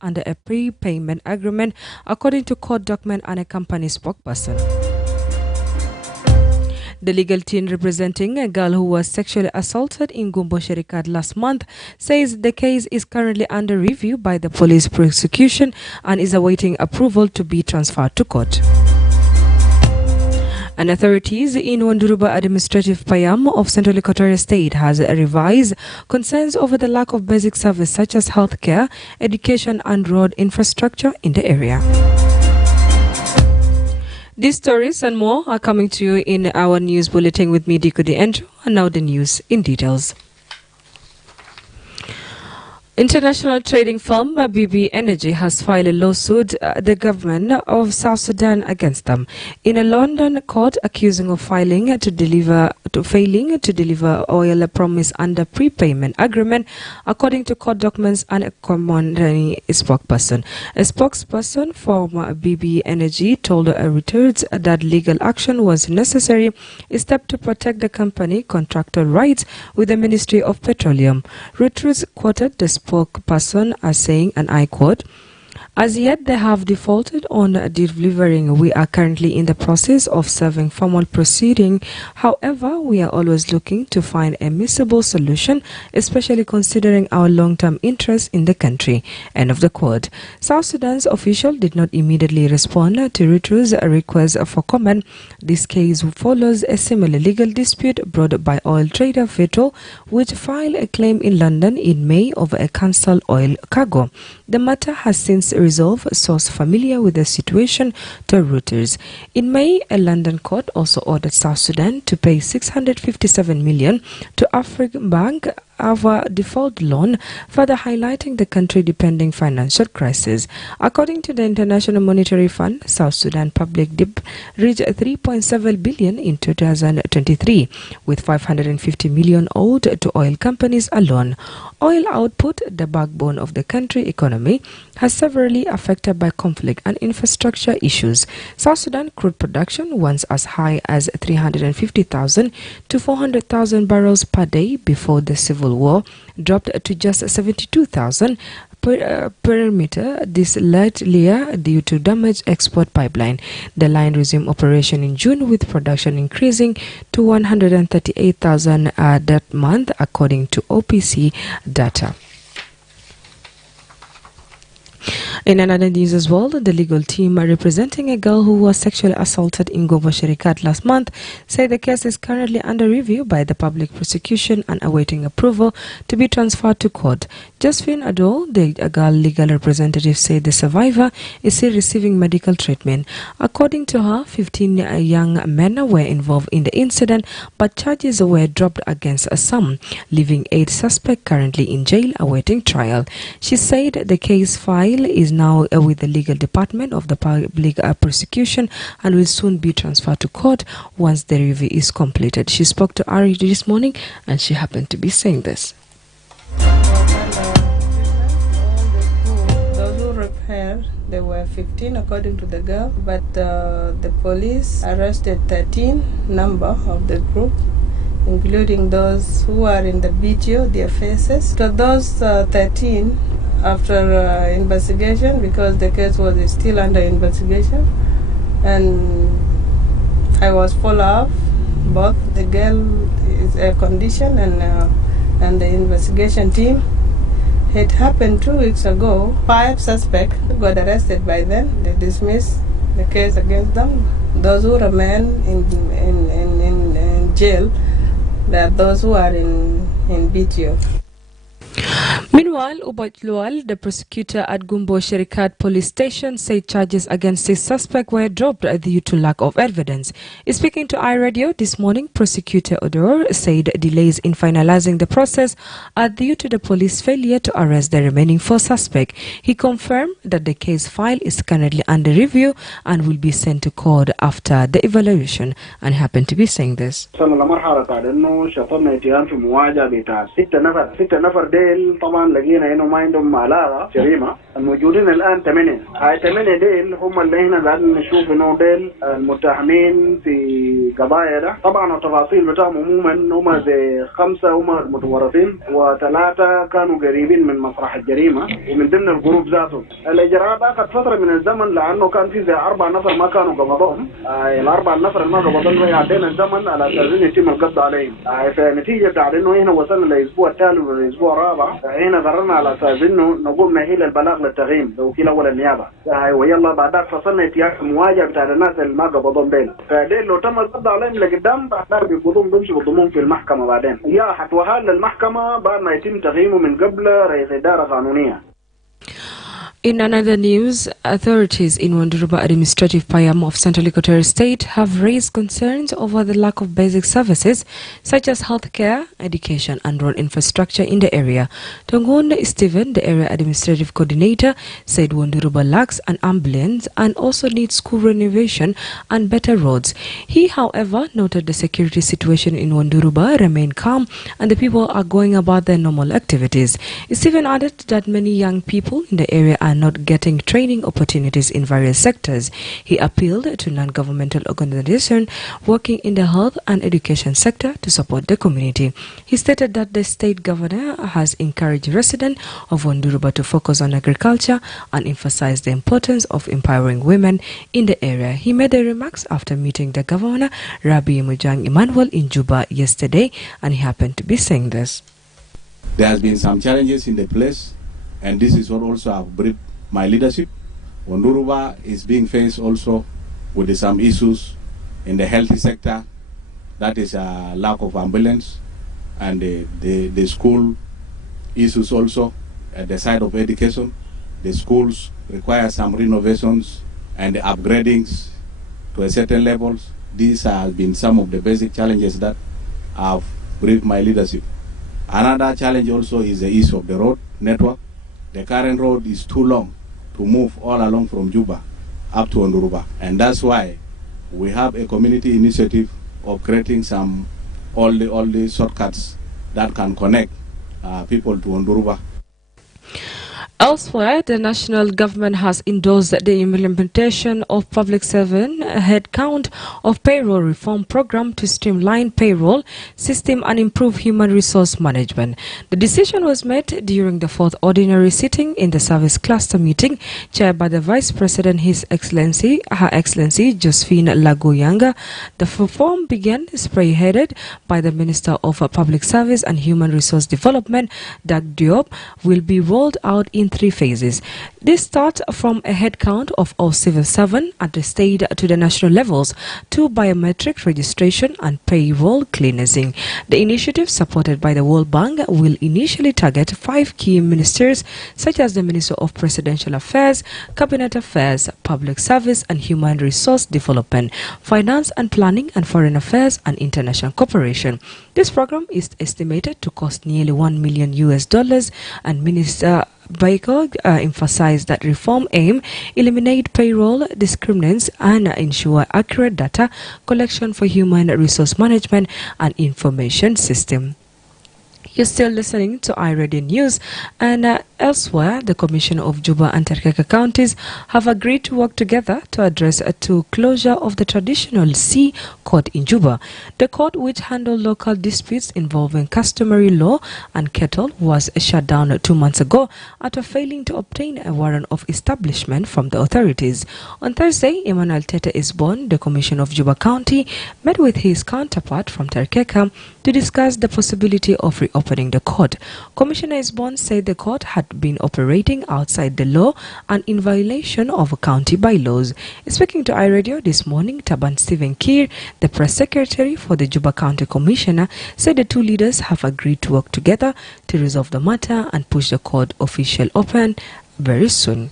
under a prepayment agreement, according to court document and a company spokesperson. The legal team representing a girl who was sexually assaulted in Gumbo Sherikat last month says the case is currently under review by the police prosecution and is awaiting approval to be transferred to court. And authorities in Wanduruba Administrative Payam of Central Equatoria State has revised concerns over the lack of basic service such as healthcare, education and road infrastructure in the area. These stories and more are coming to you in our news bulletin with me, Diko Andrew, and now the news in details. International trading firm BB Energy has filed a lawsuit the government of South Sudan against them in a London court, accusing of failing to deliver oil promised under prepayment agreement, according to court documents and a company spokesperson. A spokesperson from BB Energy told Reuters that legal action was necessary, a step to protect the company contractor rights with the Ministry of Petroleum. Reuters quoted the spokesperson as saying, and I quote, "As yet they have defaulted on delivering. We are currently in the process of serving formal proceeding. However, we are always looking to find a amicable solution, especially considering our long-term interests in the country." End of the quote. South Sudan's official did not immediately respond to Reuters' request for comment. This case follows a similar legal dispute brought by oil trader Vitol, which filed a claim in London in May over a cancelled oil cargo. The matter has since resolved, a source familiar with the situation to Reuters. In May, a London court also ordered South Sudan to pay $657 million to African Bank of a default loan, further highlighting the country-depending financial crisis. According to the International Monetary Fund, South Sudan public debt reached $3.7 billion in 2023, with $550 million owed to oil companies alone. Oil output, the backbone of the country economy, has severely affected by conflict and infrastructure issues. South Sudan crude production, once as high as 350,000 to 400,000 barrels per day before the civil war, dropped to just 72,000 per meter this late year due to damaged export pipeline. The line resumed operation in June, with production increasing to 138,000 that month, according to OPC data. In another news as well, the legal team representing a girl who was sexually assaulted in Gumbo Sherikat last month said the case is currently under review by the public prosecution and awaiting approval to be transferred to court. Josephine Adol, the girl legal representative, said the survivor is still receiving medical treatment. According to her, 15 young men were involved in the incident, but charges were dropped against some, leaving 8 suspects currently in jail awaiting trial. She said the case file is now with the legal department of the public prosecution and will soon be transferred to court once the review is completed. She spoke to RED this morning and she happened to be saying this. Those who repaired, there were 15 according to the girl, but the police arrested 13 number of the group, including those who are in the video, their faces. So those 13, after investigation, because the case was still under investigation, and I was follow up both the girl is a condition and the investigation team. It happened 2 weeks ago. 5 suspects got arrested by then. They dismissed the case against them. Those who remain in jail, they are those who are in BTO. Meanwhile, Ubat Lual, the prosecutor at Gumbo Sherikat police station, said charges against 6 suspects were dropped due to lack of evidence. Speaking to iRadio this morning, Prosecutor Odor said delays in finalizing the process are due to the police failure to arrest the remaining 4 suspects. He confirmed that the case file is currently under review and will be sent to court after the evaluation, and happened to be saying this. طبعا لقينا انه ما عندهم علاقه جريمه. الموجودين الان 8. هاي 8 ديل هم اللي هنا قاعدين نشوف انه ديل المتهمين في قضايا ده. طبعا التفاصيل بتاعهم عموما هم زي 5 هم متورطين و3 كانوا قريبين من مسرح الجريمه ومن ضمن الجروب ذاته. الاجراءات اخذت فتره من الزمن لانه كان في زي 4 نفر ما كانوا قبضوهم. الاربع نفر اللي ما قبضوهم عدينا الزمن على اساس يتم القبض عليهم. فنتيجه على انه هنا وصلنا للاسبوع الثالث والاسبوع الرابع هنا قررنا على اساس انه نقوم نهيل البلاغ للتغييم لوكيل اول النيابه. ويلا بعدك فصلنا اتياح مواجهه بتاع الناس اللي ما قبضوهم ديل. فديل لو تم القبض عليهم لقدام بعدك بيقودون بيمشي بضمهم في المحكمه بعدين. يا حتوهال للمحكمه بعد ما يتم تغييمه من قبل رئيس اداره قانونيه. In another news, authorities in Wanduruba Administrative Payam of Central Equatorial State have raised concerns over the lack of basic services such as healthcare, education and road infrastructure in the area. Tongonde Stephen, the area administrative coordinator, said Wanduruba lacks an ambulance and also needs school renovation and better roads. He, however, noted the security situation in Wanduruba remain calm and the people are going about their normal activities. Stephen added that many young people in the area are not getting training opportunities in various sectors. He appealed to non-governmental organizations working in the health and education sector to support the community. He stated that the state governor has encouraged residents of Wanduruba to focus on agriculture and emphasize the importance of empowering women in the area. He made the remarks after meeting the governor, Rabbi Mujang Emmanuel, in Juba yesterday, and he happened to be saying this. There has been some challenges in the place, and this is what also I've briefed my leadership. Wanduruba is being faced also with some issues in the health sector. That is a lack of ambulance and the school issues also at the side of education. The schools require some renovations and upgradings to a certain levels. These have been some of the basic challenges that I've briefed my leadership. Another challenge also is the issue of the road network. The current road is too long to move all along from Juba up to Wanduruba, and that's why we have a community initiative of creating all the shortcuts that can connect people to Wanduruba. Elsewhere, the national government has endorsed the implementation of public servant headcount of payroll reform program to streamline payroll system and improve human resource management. The decision was made during the 4th ordinary sitting in the service cluster meeting chaired by the Vice President, Her Excellency Josephine Lagoyanga. The reform began spearheaded by the Minister of Public Service and Human Resource Development, Doug Diop, will be rolled out in 3 phases. This starts from a headcount of all civil servants at the state to the national levels to biometric registration and payroll cleansing. The initiative, supported by the World Bank, will initially target 5 key ministers such as the Minister of Presidential Affairs, Cabinet Affairs, Public Service and Human Resource Development, Finance and Planning, and Foreign Affairs and International Cooperation. This program is estimated to cost nearly $1 million, and Minister Diko emphasized that reform aim eliminate payroll discriminants and ensure accurate data collection for human resource management and information system. You're still listening to iRadio News, and elsewhere, the Commissioner of Juba and Terkeka counties have agreed to work together to address to closure of the traditional C court in Juba. The court, which handled local disputes involving customary law and cattle, was shut down 2 months ago after failing to obtain a warrant of establishment from the authorities. On Thursday, Emmanuel Tete Isbon, the Commissioner of Juba County, met with his counterpart from Terkeka to discuss the possibility of reopening the court. Commissioner Isbon said the court had been operating outside the law and in violation of county bylaws. Speaking to iRadio this morning, Taban Stephen Keir, the press secretary for the Juba County Commissioner, said the 2 leaders have agreed to work together to resolve the matter and push the court official open very soon.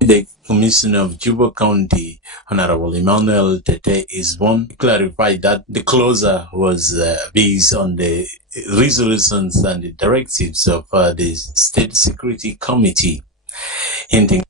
The Commissioner of Juba County, Honorable Emmanuel Tete Isbon, clarified that the closure was based on the resolutions and the directives of the State Security Committee, hinting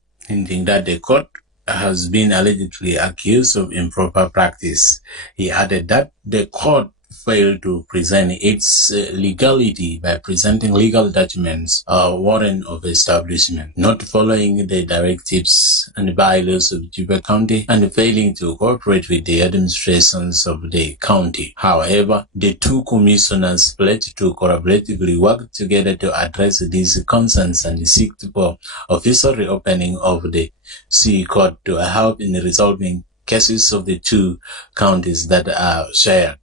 that the court has been allegedly accused of improper practice. He added that the court failed to present its legality by presenting legal documents or warrant of establishment, not following the directives and bylaws of Juba County, and failing to cooperate with the administrations of the county. However, the two commissioners pledged to collaboratively work together to address these concerns and seek for official reopening of the C Court to help in resolving cases of the two counties that are shared.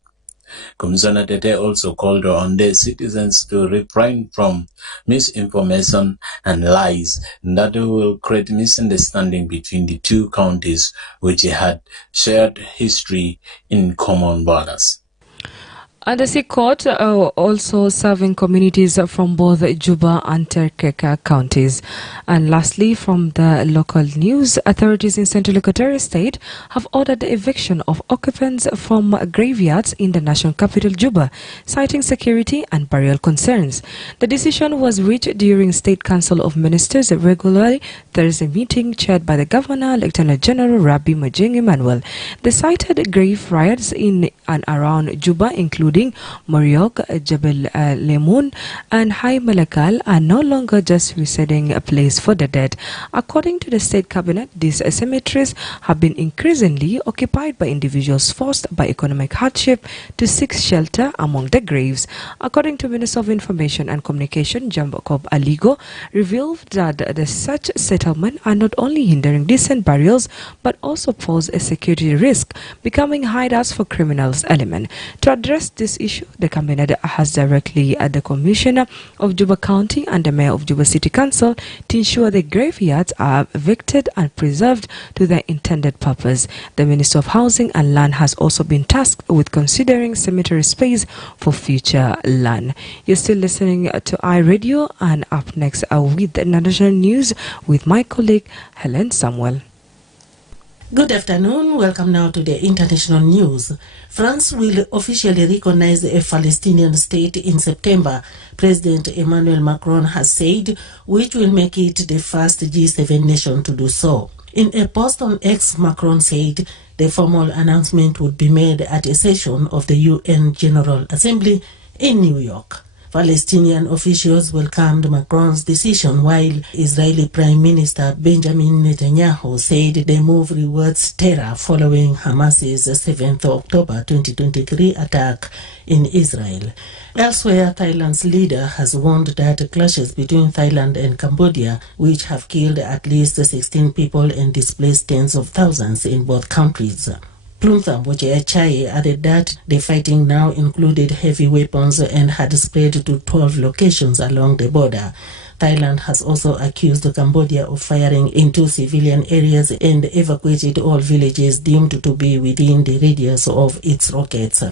Commissioner Tete also called on the citizens to refrain from misinformation and lies that will create misunderstanding between the two counties which had shared history in common borders. And the Sea Court also serving communities from both Juba and Terkeka counties. And lastly, from the local news, authorities in Central Equatoria State have ordered the eviction of occupants from graveyards in the national capital, Juba, citing security and burial concerns. The decision was reached during State Council of Ministers regularly Thursday meeting chaired by the Governor, Lieutenant General Rabbi Majing Emmanuel. They cited grave riots in and around Juba, including Moriok, Jebel Lemun, and Hai Malakal, are no longer just residing a place for the dead. According to the State Cabinet, these cemeteries have been increasingly occupied by individuals forced by economic hardship to seek shelter among the graves. According to Minister of Information and Communication, Jacob Aligo, revealed that the such settlement are not only hindering decent burials but also pose a security risk, becoming hideouts for criminals element. To address this issue, the Cabinet has directly the Commissioner of Juba County and the Mayor of Juba City Council to ensure the graveyards are evicted and preserved to their intended purpose. The Minister of Housing and Land has also been tasked with considering cemetery space for future land. You're still listening to iRadio, and up next with the national news with my colleague Helen Samuel. Good afternoon. Welcome now to the international news. France will officially recognize a Palestinian state in September, President Emmanuel Macron has said, which will make it the first G7 nation to do so. In a post on X, Macron said the formal announcement would be made at a session of the UN General Assembly in New York. Palestinian officials welcomed Macron's decision, while Israeli Prime Minister Benjamin Netanyahu said the move rewards terror following Hamas's 7th October 2023 attack in Israel. Elsewhere, Thailand's leader has warned that clashes between Thailand and Cambodia, which have killed at least 16 people and displaced tens of thousands in both countries. Plumtham Chai added that the fighting now included heavy weapons and had spread to 12 locations along the border. Thailand has also accused Cambodia of firing into civilian areas and evacuated all villages deemed to be within the radius of its rockets.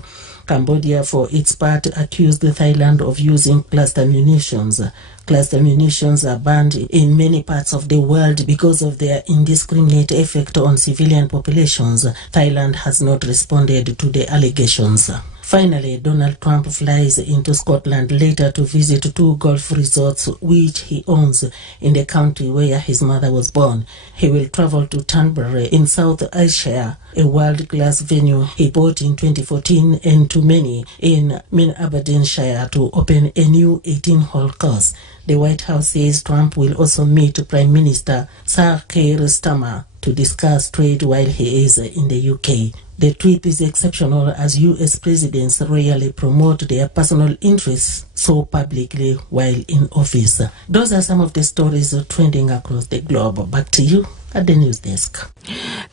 Cambodia, for its part, accused Thailand of using cluster munitions. Cluster munitions are banned in many parts of the world because of their indiscriminate effect on civilian populations. Thailand has not responded to the allegations. Finally, Donald Trump flies into Scotland later to visit 2 golf resorts which he owns in the county where his mother was born. He will travel to Turnberry in South Ayrshire, a world-class venue he bought in 2014, and to Many in Aberdeenshire to open a new 18-hole course. The White House says Trump will also meet Prime Minister Sir Keir Starmer to discuss trade while he is in the UK. The trip is exceptional as US presidents rarely promote their personal interests so publicly while in office. Those are some of the stories trending across the globe. Back to you at the news desk.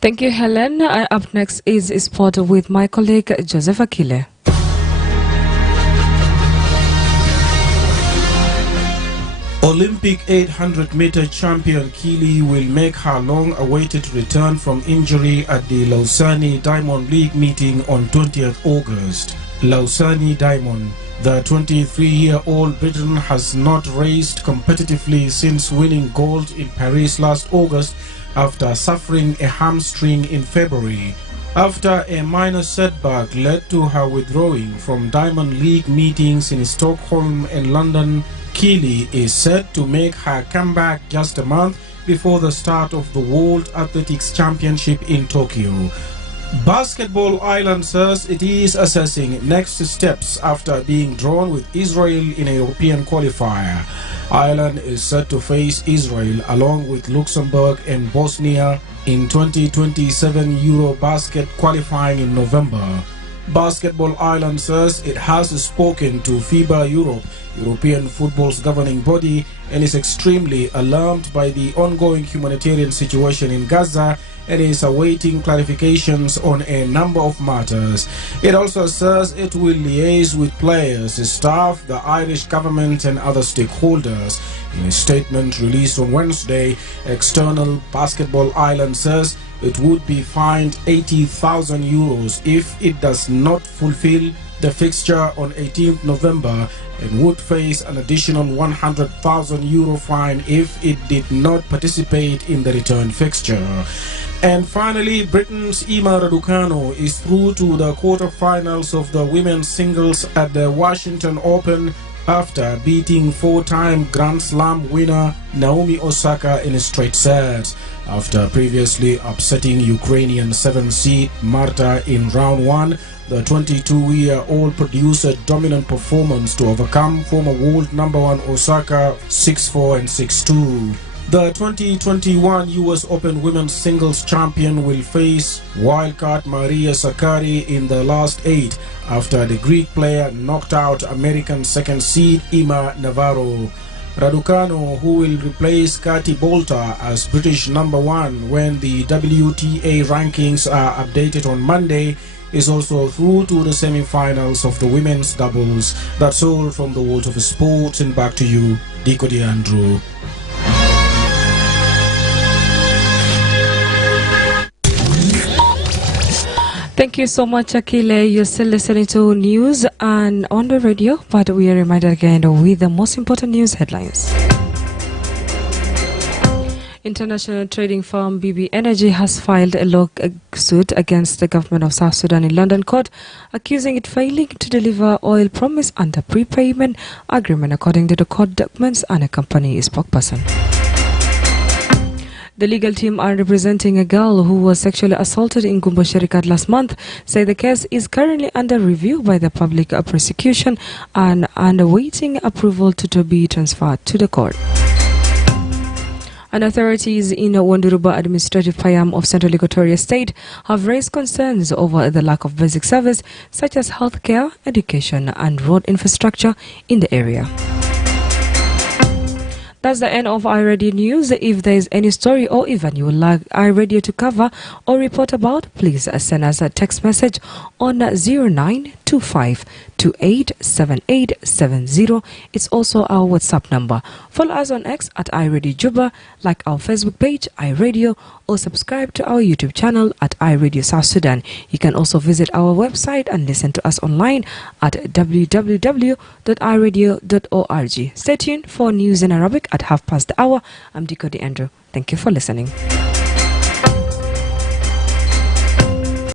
Thank you, Helen. Up next is Sport with my colleague Joseph Akile. Olympic 800-meter champion Keely will make her long-awaited return from injury at the Lausanne Diamond League meeting on 20th August. Lausanne Diamond, the 23-year-old Briton, has not raced competitively since winning gold in Paris last August after suffering a hamstring in February. After a minor setback led to her withdrawing from Diamond League meetings in Stockholm and London, Keely is set to make her comeback just a month before the start of the World Athletics Championship in Tokyo. Basketball Island says it is assessing next steps after being drawn with Israel in a European qualifier. Ireland is set to face Israel along with Luxembourg and Bosnia in 2027 Eurobasket qualifying in November. Basketball Island says it has spoken to FIBA Europe, European football's governing body, and is extremely alarmed by the ongoing humanitarian situation in Gaza and is awaiting clarifications on a number of matters. It also says it will liaise with players, staff, the Irish government and other stakeholders. In a statement released on Wednesday, External Basketball Island says it would be fined 80,000 euros if it does not fulfill the fixture on 18th November and would face an additional 100,000 euro fine if it did not participate in the return fixture. And finally, Britain's Emma Raducanu is through to the quarterfinals of the women's singles at the Washington Open after beating four-time Grand Slam winner Naomi Osaka in straight sets. After previously upsetting Ukrainian 7th seed Marta in round 1, the 22-year-old produced a dominant performance to overcome former world number 1 Osaka 6-4 and 6-2. The 2021 US Open Women's Singles champion will face wildcard Maria Sakkari in the last 8 after the Greek player knocked out American 2nd seed Emma Navarro. Raducanu, who will replace Kati Bolter as British number 1 when the WTA rankings are updated on Monday, is also through to the semi-finals of the women's doubles. That's all from the world of sports, and back to you, Diko Andrew. Thank you so much, Akile. You're still listening to news and on the radio, but we are reminded again with the most important news headlines. International trading firm BB Energy has filed a lawsuit against the government of South Sudan in London court, accusing it failing to deliver oil promised under prepayment agreement, according to the court documents and a company spokesperson. The legal team are representing a girl who was sexually assaulted in Gumbo Sherikat last month, say the case is currently under review by the public prosecution and awaiting approval to be transferred to the court. And authorities in Wanduruba Administrative Payam of Central Equatoria State have raised concerns over the lack of basic service such as healthcare, education and road infrastructure in the area. That's the end of iRadio News. If there is any story or event you would like iRadio to cover or report about, please send us a text message on 0925287870. It's also our WhatsApp number. Follow us on X at iRadio Juba, like our Facebook page, iRadio, or subscribe to our YouTube channel at iRadio South Sudan. You can also visit our website and listen to us online at www.iradio.org. Stay tuned for news in Arabic at 1:30. I'm Diko Andrew. Thank you for listening.